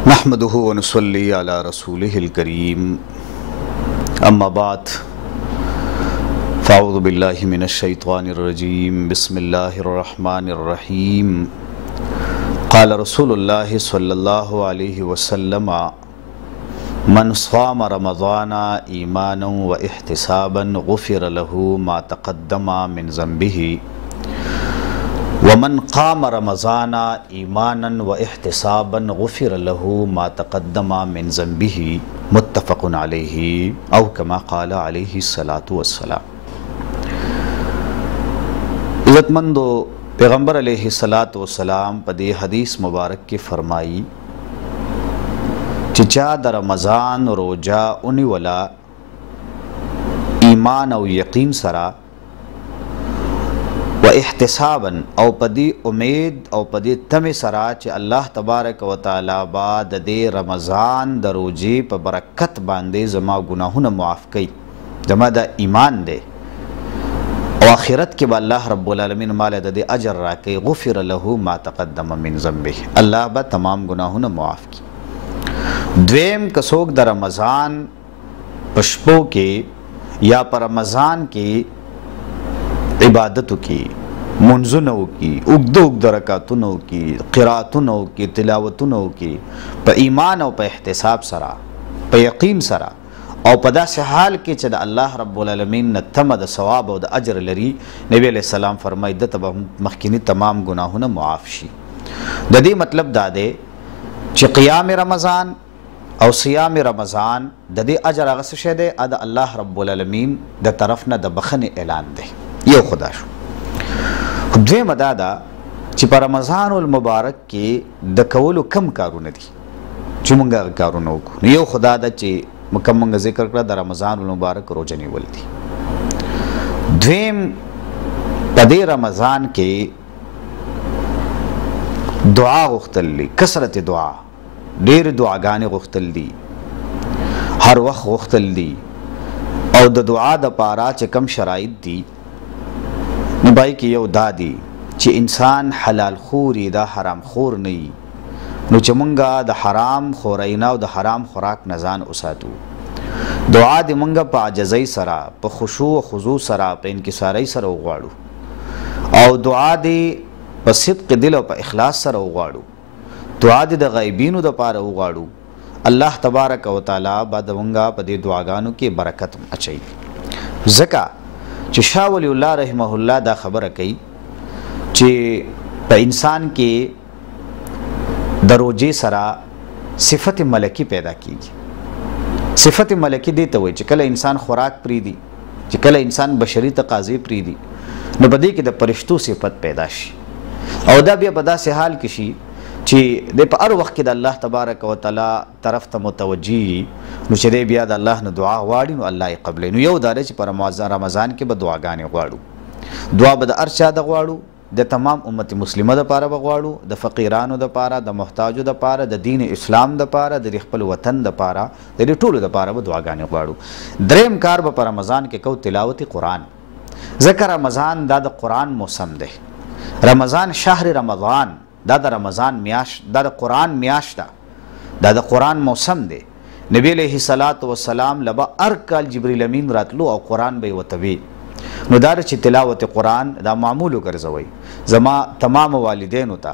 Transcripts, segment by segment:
नहमदुहु व नुसल्ली अला रसूलिहिल करीम अम्मा बाद फ़अऊज़ु बिल्लाहि मिनश शैतानिर रजीम बिस्मिल्लाहिर रहमानिर रहीम क़ाल रसूलुल्लाहि सल्लल्लाहु अलैहि वसल्लम मन साम रमज़ाना ईमानन व इहतिसाबन गुफ़िर लहु मा तक़द्दम मिन ज़ंबिही वमन क़ाम रमज़ाना ईमानन व इहतिसाबन गुफ़िर लहु मा तक़द्दम मिन ज़ंबिही मुत्तफ़क़ुन अलैहि औ कमा क़ाल अलैहि सलातु वस्सलाम। इज़्ज़तमंदो पैगम्बर अलैहि सलातु वस्सलाम पदे हदीस मुबारक के फरमाई चिचा द रमज़ान रोजा उनी वला ईमान और यकीन सरा व एहतिसाबन और पदी उम्मीद और पदी तमे सरा च अल्लाह तबारक व तआला बाद दे रमज़ान द रोजे प बरकत बांदे जमा गुनाहुन मुआफ़ कई जमा द ईमान दे और आखिरत के बाद अल्लाह रब्बुल आलमीन माल दे अजर राके गुफ़िर लहु मा तक़द्दम मिन ज़ंबिही अल्लाह बा तमाम गुनाहुन मुआफ़ की। द्वेम कसोक द रमज़ान पशपो के या पर रमज़ान की इबादतों की मुंजुनों की उग्द रकातुनों की क़िरातुनों की तिलावतुनों की प ईमान और प एहतिसाब सरा प यकीन सरा और पदा से हाल के चद अल्लाह रब्बुल आलमीन न तमद सवाब और अजर लरी नबी अलैहिस्सलाम फरमाई द तब मखकिनी तमाम गुनाहुन मुआफ़शी ददी मतलब दादे च क़ियाम रमज़ान और सियाम रमज़ान ददी अजर अगस शेदे अद अल्लाह रब्बुल आलमीन द तरफ न द बखन ऐलान दे यो खुदा शो द्वे मदादा ची पर रमज़ानुल मुबारक के द कवलो कम कारू नदी चुमंगा कारू नोको यो खुदा दा ची मुकम्मंग जिक्र कर द रमज़ानुल मुबारक रोजनी वल्दी द्वेम पदे रमज़ान के दुआ गुख्तली कसरत दुआ डेर दुआगाने गुख्तल दी हर वक्त गुख्तल दी और द दुआ द पारा च कम शराइत दी निभाई की यो दादी चे इंसान हलाल खूरी दा हराम खूर नहीं नु चमंगा द हराम खोरैना द हराम खुराक नजान उसातू दुआ द मंगा पा जज़ई सरा प खुशू व खुजू सरा प इनकिसारई सरा उगाड़ू और दुआ द प सिद्क़ दिल व प इखलास सरा उगाड़ू दुआ द गैबीनु द पार उगाड़ू अल्लाह तबारक व तआला बाद मंगा प दे दुआगानु की बरकत अचई ज़का च शाह वलीउल्लाह रहमहुल्लाह दा खबर कई चे प इंसान के दरोजे सरा सिफत मलकी पैदा कीजिए। सिफत मलकी देते हुए कल इंसान खुराक प्रीदी कल इंसान बशरी तकाज़े प्रीदी न बदी के द परिश्तों सिफत पैदाशी औदा भी बदा से हाल किसी ची दे पर हर वक्त अल्लाह तबारक व तआला तरफ त मुतवज्जी नुचे दे बिया अल्लाह न दुआ वाड़ी नु अल्लाह क़बले नु यो दारे च पर रमज़ान के ब दुआ गाने वाड़ू दुआ बद अरशा द वाड़ू द तमाम उम्मत मुस्लिम द पारा बगवाड़ू द फ़कीरान द पारा द मोहताज द पारा द दीन इस्लाम द पारा द रिखपल वतन द पारा द टूल द पारा ब दुआ गाने वाड़ू द्रेम कार ब पर रमज़ान के कौ तिलावती कुरान ज़िक्र रमज़ान दाद कुरान मौसम दे रमज़ान शहर रमज़ान दादा रमज़ान म्याश दादा कुरान म्याश दादा कुरान मौसम दे नबी अलैहिस्सलातु वस्सलाम लबा अरकाल जिब्रील अमीन रातलो और कुरान बे वतवी नुदार ची तिलावत कुरान दा मामूल करजवई जमा तमाम वालिदैन होता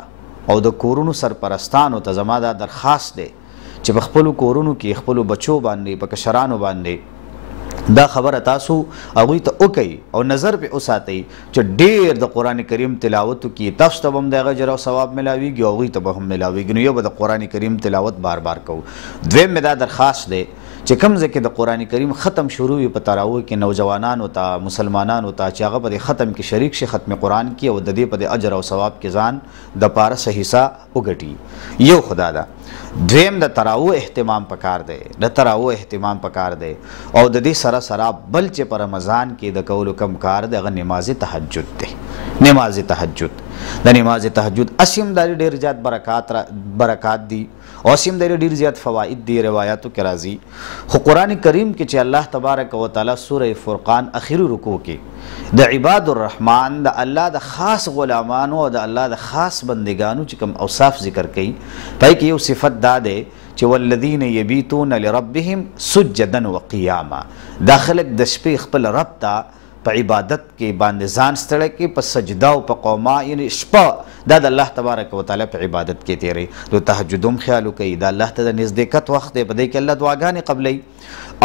और द कोरुनु सरपरस्तान होता जमा दा दरखास्त दे च बखपलु कोरुनु की खपलु बच्चों बांधे पकशरानो बांधे दा खबर तासु अगुई तो ओकई और नज़र पे उसाती जो ढेर द कुरान करीम तिलावत की तफ्स तब हम देगा जरा सवाब मिलावीगी अगुई तब हम मिलावीगी यो बद कुरान करीम तिलावत बार बार कहूँ द्वेम में दा दरखास्त दे चिकम जे के द कुरान करीम ख़त्म शुरू हुई पता रहा हो कि नौजवानान होता मुसलमानान होता चागा पदे ख़त्म की शरीक से ख़त्म कुरान की और ददे पदे अजर और सवाब के जान द पारा सहिसा उगटी यो खुदा दा द्वेम द तराऊ एहतिमाम पकार दे द तराऊ एहतिमाम पकार दे और ददे सरा सरा बल चे पर रमज़ान के द कौल कम कार दे अगर नमाज तहज्जुद दे नमाज तहज्जुद د نماز تهجد اسیم د ډیر زیات برکات دي او اسیم د ډیر زیات فواید دي روایتو کې راځي خو قران کریم کې چې الله تبارک وتعالى سوره فرقان اخیری رکوع کې د عباد الرحمن د الله د خاص غلامانو او د الله د خاص بندگانو چې کوم اوصاف ذکر کړي پای کې یو صفت دا ده چې والذین یبیتون لربهم سجدا وقیاما دا خلک د شپې خپل رب ته په عبادت کې باندې ځان ستړی کې په سجده او په قوما یعنی شپه دا د الله تبارک وتعالی په عبادت کې تیری نو تهجد هم خیال کوي دا الله ته د نزدېکت وخت دی په دې کې الله دعاګانې قبلوي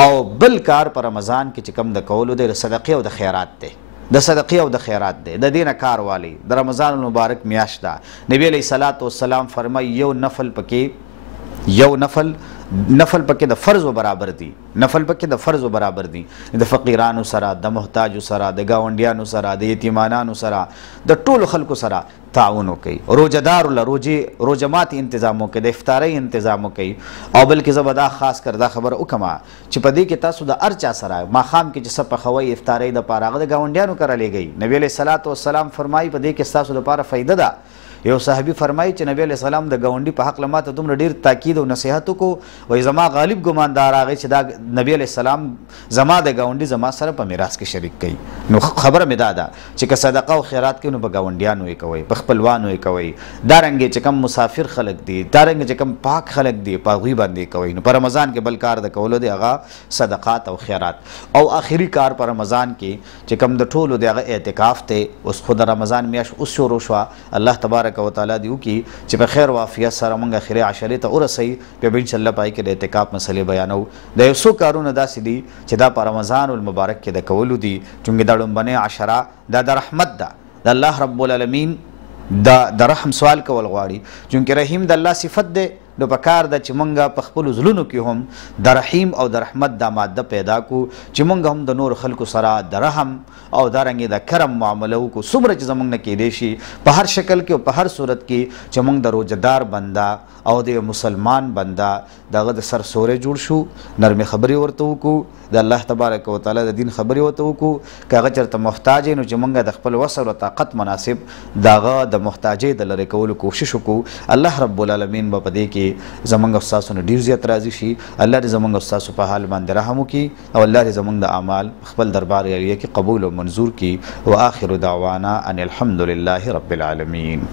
او بل کار په رمضان کې چې کوم د کولو دی د صدقې او د خیرات دی د صدقې او د خیرات دی د دینه کار والی د رمضان المبارک میاشت ده نبی علیه الصلاۃ والسلام فرمایي یو نفل پکې د فرض برابر دي نفل پکې د فرض برابر دي د فقیرانو سره د محتاجو سره د گاونډیانو سره د یتیمانانو سره د ټولو خلکو سره تعاون وکړي روزدار له روزه ماتي تنظیم وکړي د افطارۍ تنظیم وکړي او بلکې زه به دا خاص کر دا خبره وکړم چې په دې کې تاسو د هر چا سره ماښام کې چې څه پخوئ افطارۍ دپاره هغه د ګاونډیانو کره لیږئ نبي علیه الصلاۃ والسلام فرمایي په دې کې ستاسو لپاره فایده ده یو صحابي فرمایي چې نبی علیه السلام د ګاونډي په حق له ماته دومره ډېر تاکید او نصیحت وکړو وایي زما غالب ګمان دا راغی چې دا نبی علیه السلام زما د ګاونډي زما سره په میراث کې شریک کوي نو خبره مې دا ده چې که صدقه او خیرات کوي نو په ګاونډیانو یې کوئ په خپلوانو یې کوئ دارنګې چې کوم مسافر خلک دي دارنګې چې کوم پاک خلک دي په هغوی باندې کوئ نو په رمضان کې بل کار د کولو دی هغه صدقات او خیرات او آخري کار په رمضان کې چې کوم د ټولو دی هغه اعتکاف دی اوس خو د رمضان میاشت اوس شروع شوه الله تبارک وتعالی دې وکړي چې په خیر وعافیت سره موږ اخري عشرې ته ورسئ بیا به انشاءالله پای کې د اعتکاف مسلې بیانو د یو څو کارونه داسې دي چې دا په رمضان المبارک کې د کولو دي چونکې دا لومبنۍ عشره دا د رحمت ده د الله رب العالمین د رحم سوال کول غواړي چونکې رحیم د الله صفت دی نو په کار ده چې مونږ په خپلو زړونو کې هم د رحیم او د رحمت دا ماده پیدا کړو چې مونږ هم د نور خلکو سره د رحم او دارنګې د کرم معامله وکړو څومره چې زمونږ نه کیدی شي په هر شکل کې او په هر صورت کې چې مونږ د روزهدار بنده او د مسلمان بنده دغه د سر سوری جوړ شو نرمې خبرې ورته وکړو د الله تبارک وتعالی د دین خبرې ورته وکړو که هغه چېرته محتاج نو چې مونږ د خپل وسع او طاقت مناسب د هغه د محتاجۍ د لرې کولو کوشش وکړو الله رب العالمین به په دې کې زمونږ او ستاسو نه ډېر زیات راضي شي الله دې زمونږ او ستاسو په حال باندې رحم وکړي او الله دې زمونږ د اعمال خپل دربار عالیه کې قبول او منظور کړي واخر دعوانا ان الحمد لله رب العالمین.